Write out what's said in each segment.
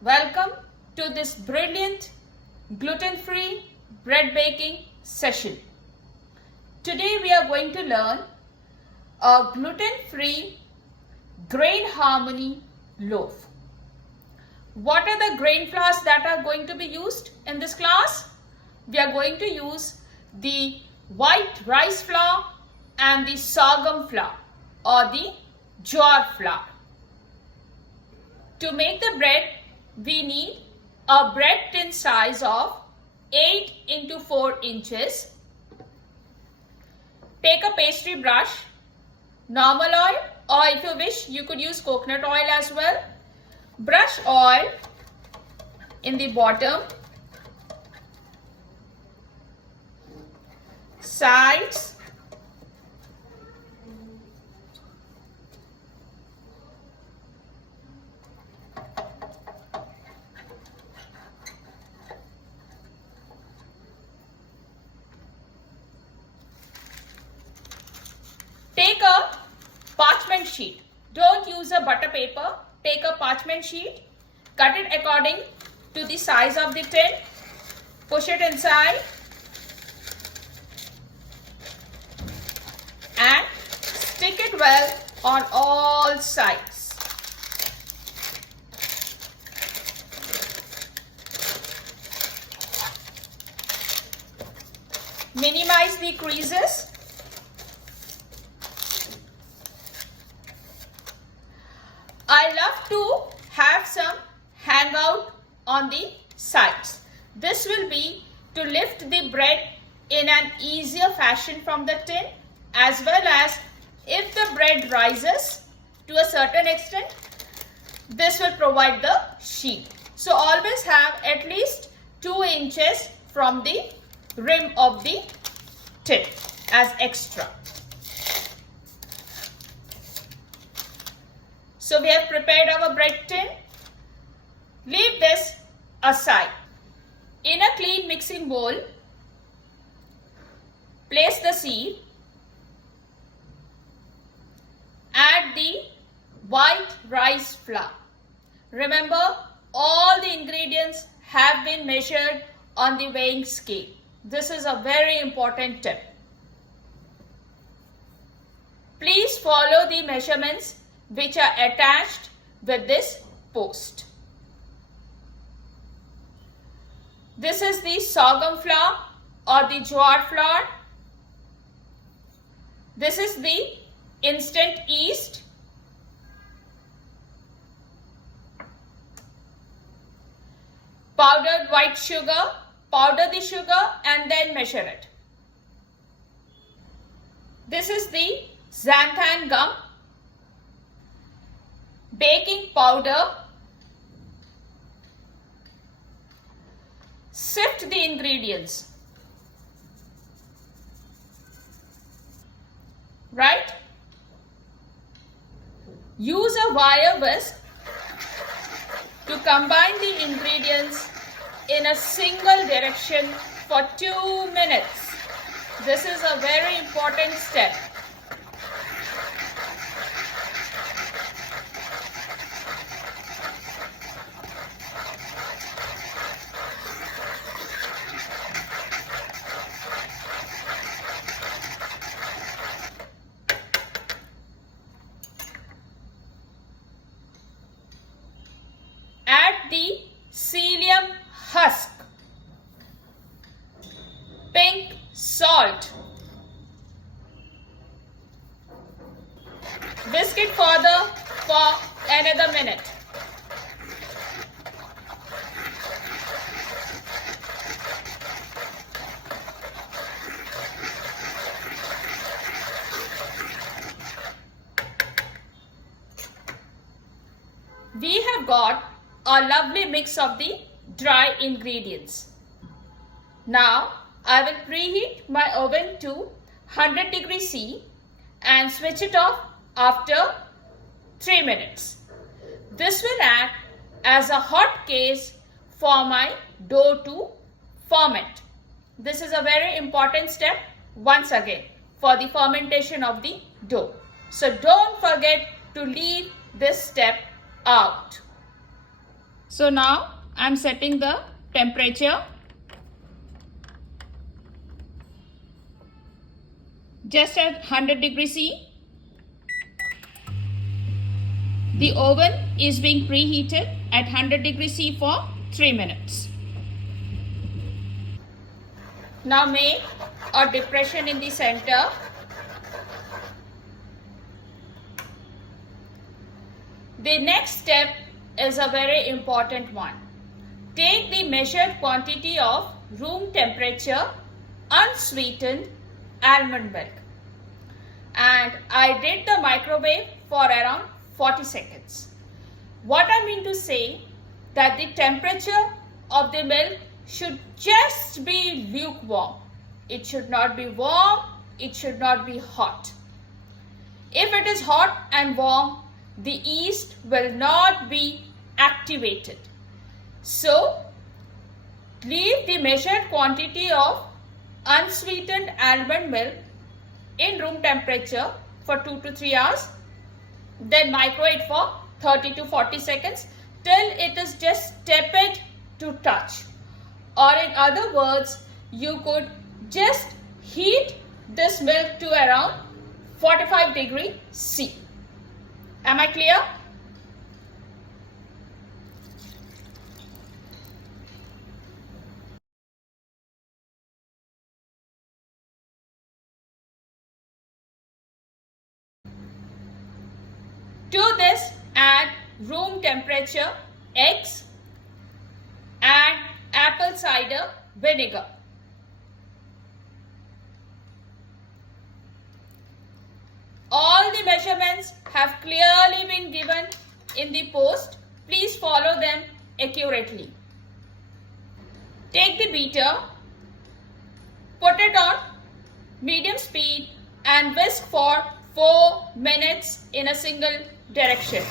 Welcome to this brilliant gluten-free bread baking session. Today we are going to learn a gluten-free grain harmony loaf. What are the grain flours that are going to be used in this class? We are going to use the white rice flour and the sorghum flour or the jowar flour. To make the bread, we need a bread tin size of 8 into 4 inches. Take a pastry brush, normal oil, or if you wish, you could use coconut oil as well. Brush oil in the bottom, sides, take a parchment sheet. Don't use a butter paper. Take a parchment sheet. Cut it according to the size of the tin. Push it inside. And stick it well on all sides. Minimize the creases. I love to have some hangout on the sides. This will be to lift the bread in an easier fashion from the tin, as well as if the bread rises to a certain extent, this will provide the sheet. So always have at least 2 inches from the rim of the tin as extra. So we have prepared our bread tin. Leave this aside. In a clean mixing bowl, place the seed. Add the white rice flour. Remember, all the ingredients have been measured on the weighing scale. This is a very important tip. Please follow the measurements which are attached with this post. This is the sorghum flour or the jowar flour. This is the instant yeast. Powdered white sugar. Powder the sugar and then measure it. This is the xanthan gum. Baking powder. Sift the ingredients. Right? Use a wire whisk to combine the ingredients in a single direction for 2 minutes. This is a very important step. Add the Psyllium Husk, pink salt. Whisk it further for another minute. We have got a lovely mix of the dry ingredients. Now I will preheat my oven to 100 degrees C and switch it off after 3 minutes. This will act as a hot case for my dough to ferment. This is a very important step once again for the fermentation of the dough. So don't forget to leave this step out. So now I'm setting the temperature just at 100 degrees C. The oven is being preheated at 100 degrees C for 3 minutes. Now make a depression in the center. The next step is a very important one. Take the measured quantity of room temperature unsweetened almond milk, and I did the microwave for around 40 seconds. What I mean to say that the temperature of the milk should just be lukewarm. It should not be warm, it should not be hot. If it is hot and warm, the yeast will not be activated. So, leave the measured quantity of unsweetened almond milk in room temperature for 2 to 3 hours. Then microwave for 30 to 40 seconds till it is just tepid to touch. Or in other words, you could just heat this milk to around 45 degrees C. Am I clear? To this, add room temperature eggs and apple cider vinegar. All the measurements have clearly been given in the post. Please follow them accurately. Take the beater, put it on medium speed and whisk for 4 minutes in a single direction.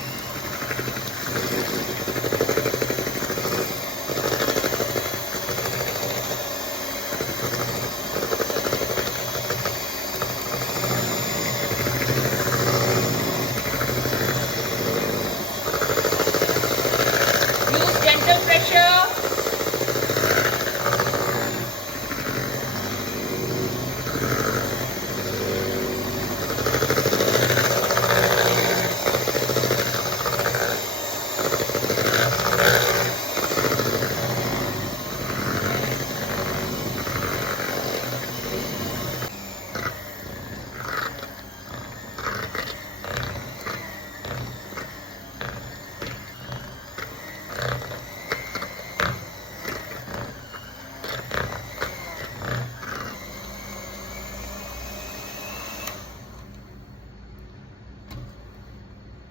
Use gentle pressure.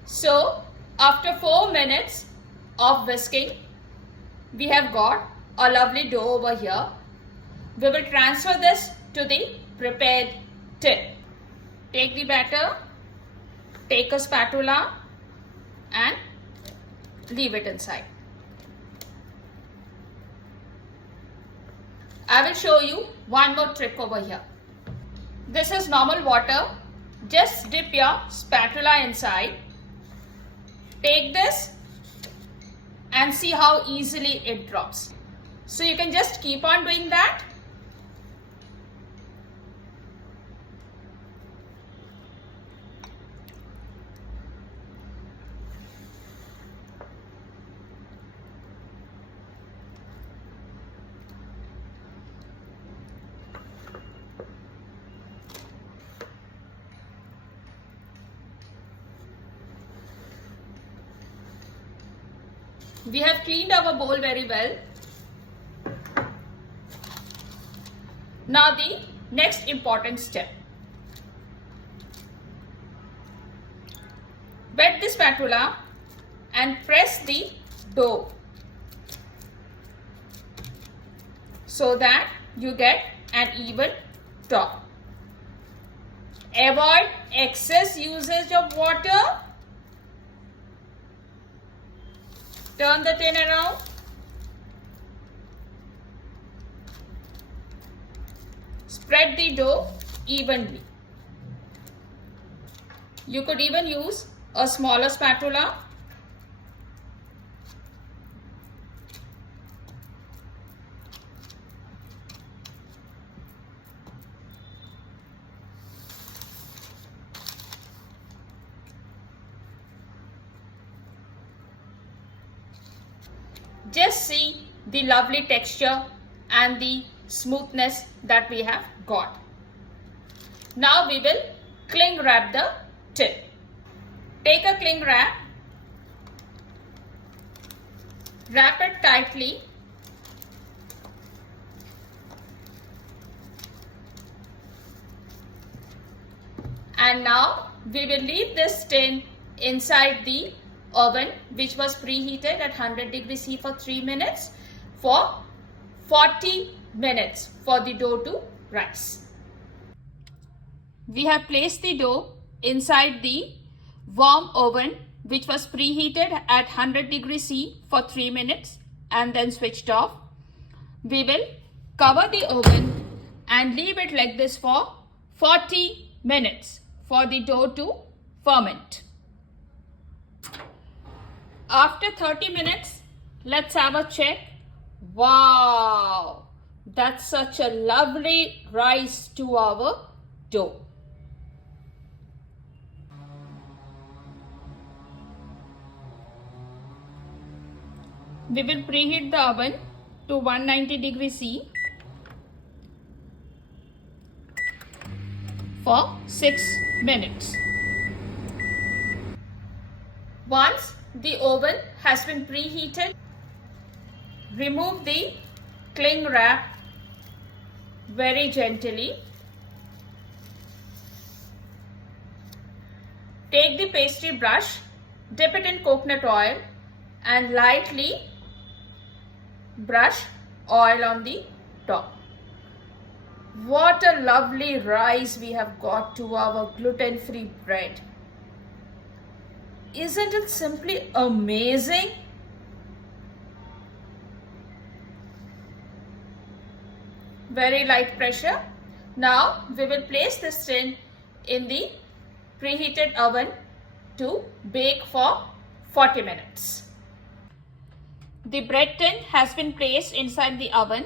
So, after 4 minutes of whisking, we have got a lovely dough over here. We will transfer this to the prepared tin. Take the batter, take a spatula and leave it inside. I will show you one more trick over here. This is normal water. Just dip your spatula inside. Take this and see how easily it drops. So you can just keep on doing that. We have cleaned our bowl very well. Now the next important step. Wet the spatula and press the dough so that you get an even top. Avoid excess usage of water. Turn the tin around. Spread the dough evenly. You could even use a smaller spatula. Just see the lovely texture and the smoothness that we have got. Now we will cling wrap the tin. Take a cling wrap, wrap it tightly, and now we will leave this tin inside the oven, which was preheated at 100 degrees C for 3 minutes for 40 minutes for the dough to rise. We have placed the dough inside the warm oven, which was preheated at 100 degrees C for 3 minutes and then switched off. We will cover the oven and leave it like this for 40 minutes for the dough to ferment. After 30 minutes, let's have a check. Wow, that's such a lovely rise to our dough. We will preheat the oven to 190 degrees C for 6 minutes. Once the oven has been preheated, remove the cling wrap very gently. Take the pastry brush, dip it in coconut oil and lightly brush oil on the top. What a lovely rise we have got to our gluten-free bread. Isn't it simply amazing? Very light pressure. Now we will place this tin in the preheated oven to bake for 40 minutes. The bread tin has been placed inside the oven,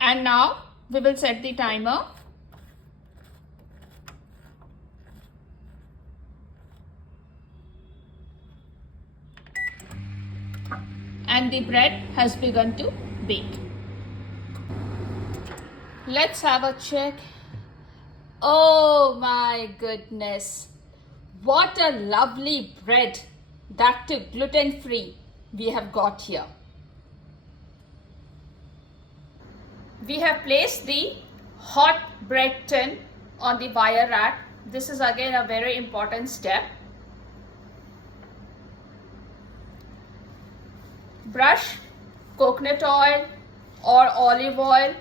and now we will set the timer. And the bread has begun to bake. Let's have a check. Oh my goodness, what a lovely bread, that too gluten-free, we have got here. We have placed the hot bread tin on the wire rack. This is again a very important step. Brush coconut oil or olive oil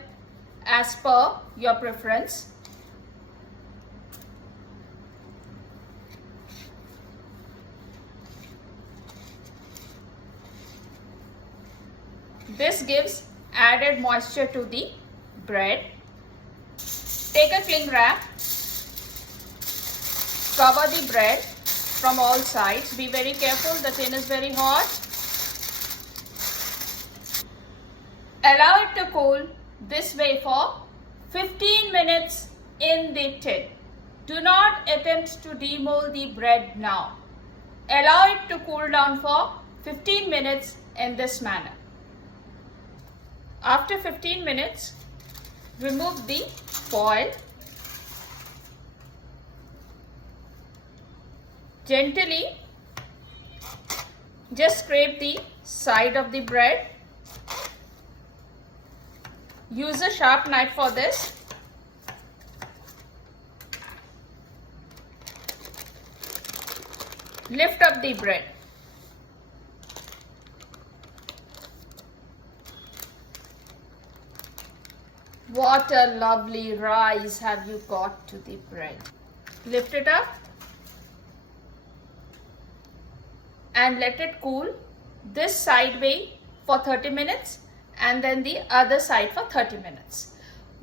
as per your preference. This gives added moisture to the bread. Take a cling wrap, cover the bread from all sides. Be very careful, the tin is very hot. Allow it to cool this way for 15 minutes in the tin. Do not attempt to demold the bread now. Allow it to cool down for 15 minutes in this manner. After 15 minutes, remove the foil. Gently just scrape the side of the bread. Use a sharp knife for this. Lift up the bread. What a lovely rise have you got to the bread. Lift it up and let it cool this side way for 30 minutes and then the other side for 30 minutes.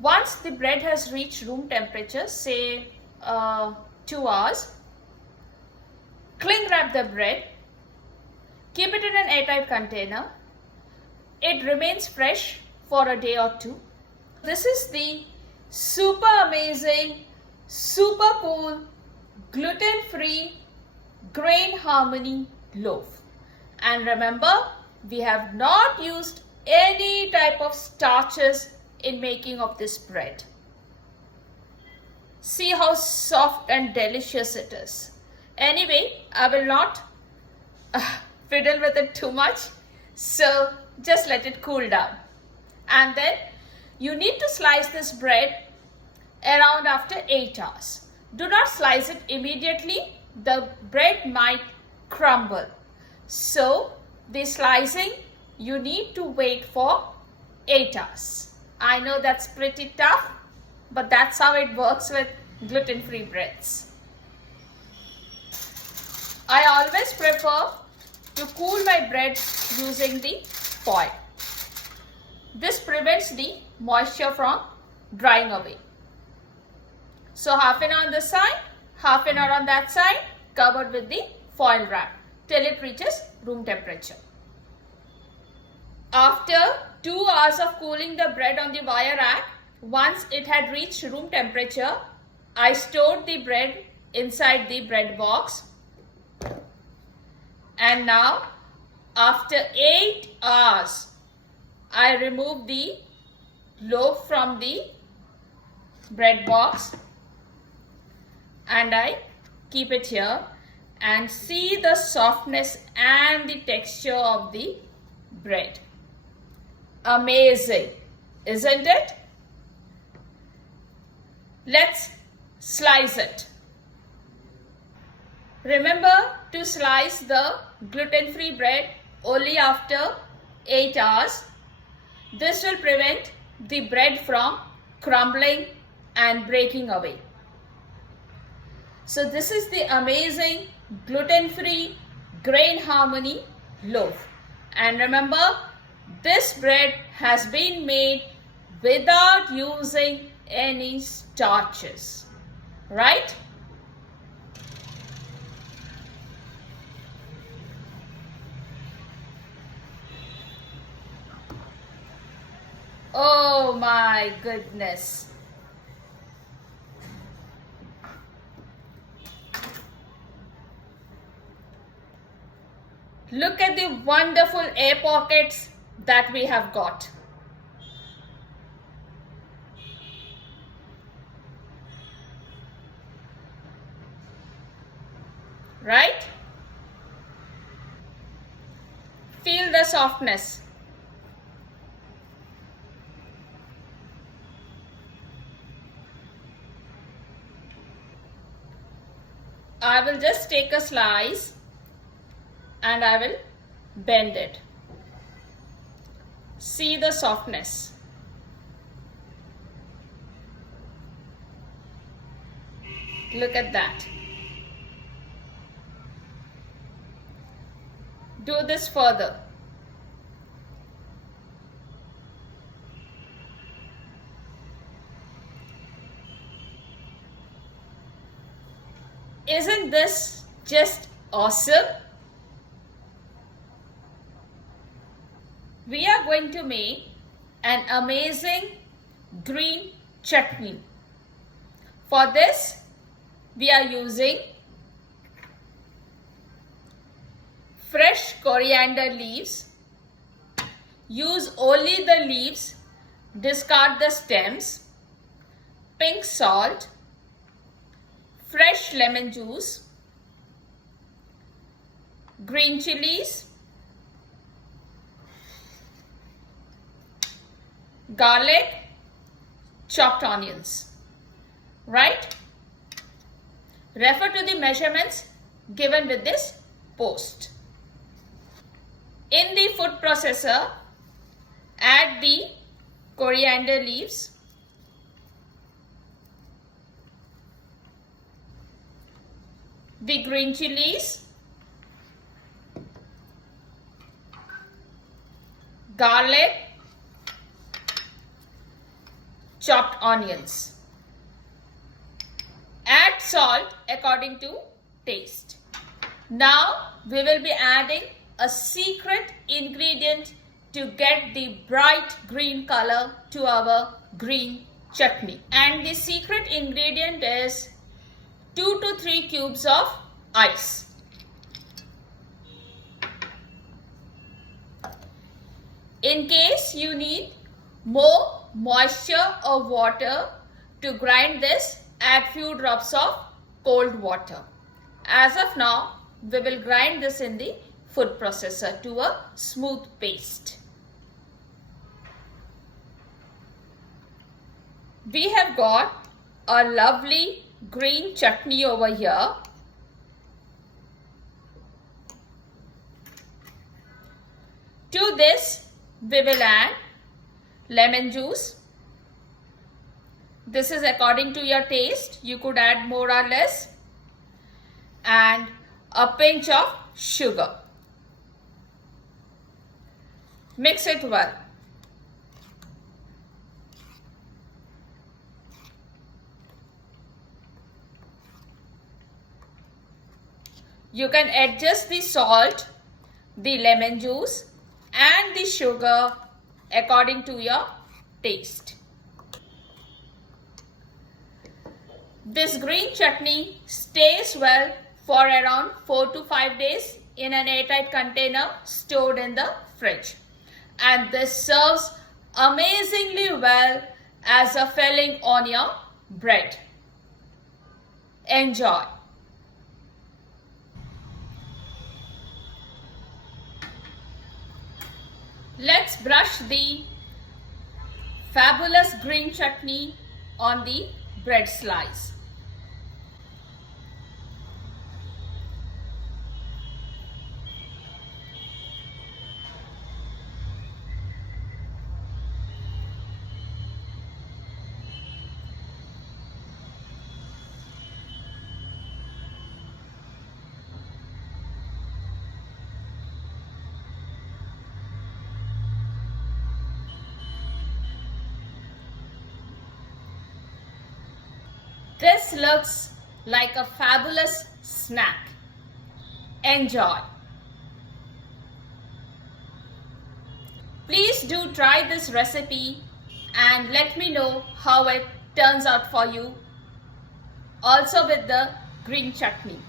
Once the bread has reached room temperature, say 2 hours, cling wrap the bread, keep it in an airtight container. It remains fresh for a day or two. This is the super amazing, super cool, gluten-free grain harmony loaf. And remember, we have not used any type of starches in making of this bread. See how soft and delicious it is. Anyway, I will not fiddle with it too much. So just let it cool down. And then you need to slice this bread around after 8 hours. Do not slice it immediately. The bread might crumble. So the slicing, you need to wait for 8 hours. I know that's pretty tough, but that's how it works with gluten-free breads. I always prefer to cool my bread using the foil. This prevents the moisture from drying away. So half an hour on this side, half an hour on that side, covered with the foil wrap till it reaches room temperature. After 2 hours of cooling the bread on the wire rack, once it had reached room temperature, I stored the bread inside the bread box. And now, after 8 hours, I remove the loaf from the bread box and I keep it here and see the softness and the texture of the bread. Amazing, isn't it? Let's slice it. Remember to slice the gluten-free bread only after 8 hours. This will prevent the bread from crumbling and breaking away. So this is the amazing gluten-free grain harmony loaf. And remember, this bread has been made without using any starches, right? Oh my goodness. Look at the wonderful air pockets that we have got. Right? Feel the softness. I will just take a slice and I will bend it. See the softness. Look at that. Do this further. Isn't this just awesome? We are going to make an amazing green chutney. For this, we are using fresh coriander leaves. Use only the leaves, discard the stems, pink salt, fresh lemon juice, green chilies, garlic, chopped onions, right? Refer to the measurements given with this post. In the food processor, add the coriander leaves, the green chilies, garlic, chopped onions. Add salt according to taste. Now we will be adding a secret ingredient to get the bright green color to our green chutney. And the secret ingredient is 2 to 3 cubes of ice. In case you need more moisture or water to grind this, add few drops of cold water. As of now, we will grind this in the food processor to a smooth paste. We have got a lovely green chutney over here. To this, we will add lemon juice. This is according to your taste. You could add more or less. And a pinch of sugar. Mix it well. You can adjust the salt, the lemon juice and the sugar according to your taste. This green chutney stays well for around 4 to 5 days in an airtight container stored in the fridge. And this serves amazingly well as a filling on your bread. Enjoy. Let's brush the fabulous green chutney on the bread slice. This looks like a fabulous snack. Enjoy. Please do try this recipe and let me know how it turns out for you. Also with the green chutney.